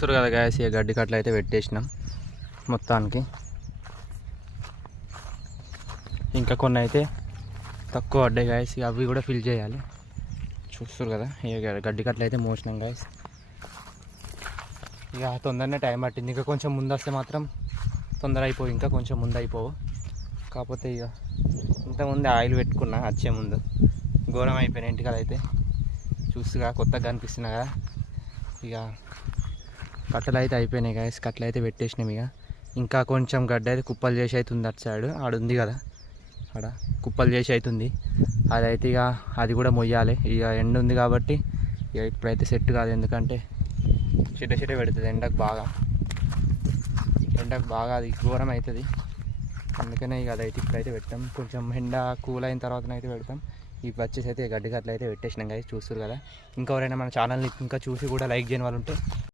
చూస్తారు కదా గాయస్, ఇక గడ్డి కట్టలు అయితే పెట్టేసినాం మొత్తానికి. ఇంకా కొన్ని అయితే తక్కువ పడ్డాయి గాయస్, ఇక అవి కూడా ఫిల్ చేయాలి. చూస్తారు కదా, ఇక గడ్డి కట్టలు అయితే మోసినాం గాయస్. ఇక తొందరనే టైం పట్టింది. ఇంకా కొంచెం ముందు వస్తే మాత్రం తొందర అయిపోవు, ఇంకా కొంచెం ముందు అయిపోవు. కాకపోతే ఇక ఇంతకుముందు ఆయిల్ పెట్టుకున్నా వచ్చే ముందు, ఘోరం అయిపోయినాయి ఇంటికాడ అయితే. చూస్తుగా కొత్తగా కనిపిస్తున్నా కదా. ఇక కట్టలు అయితే అయిపోయినాయి గాయస్, కట్టలు అయితే పెట్టేసినాం. ఇక ఇంకా కొంచెం గడ్డ అయితే కుప్పలు చేసి అవుతుంది అటు సైడ్, ఆడుంది కదా ఆడ కుప్పలు చేసి అవుతుంది. అదైతే ఇక అది కూడా మొయ్యాలి. ఇక ఎండ ఉంది కాబట్టి ఇక ఇప్పుడైతే సెట్ కాదు, ఎందుకంటే చిట్ట పెడుతుంది ఎండకు బాగా అది ఘోరం అవుతుంది. అందుకనే ఇక అదైతే ఇప్పుడైతే పెట్టాం. కొంచెం ఎండ కూల్ అయిన తర్వాతనైతే పెడతాం. ఇవి వచ్చేసి అయితే గడ్డి కట్టలు అయితే పెట్టేసినాం గాయస్, చూస్తారు కదా. ఇంకెవరైనా మన ఛానల్ని ఇంకా చూసి కూడా లైక్ చేయని వాళ్ళు ఉంటే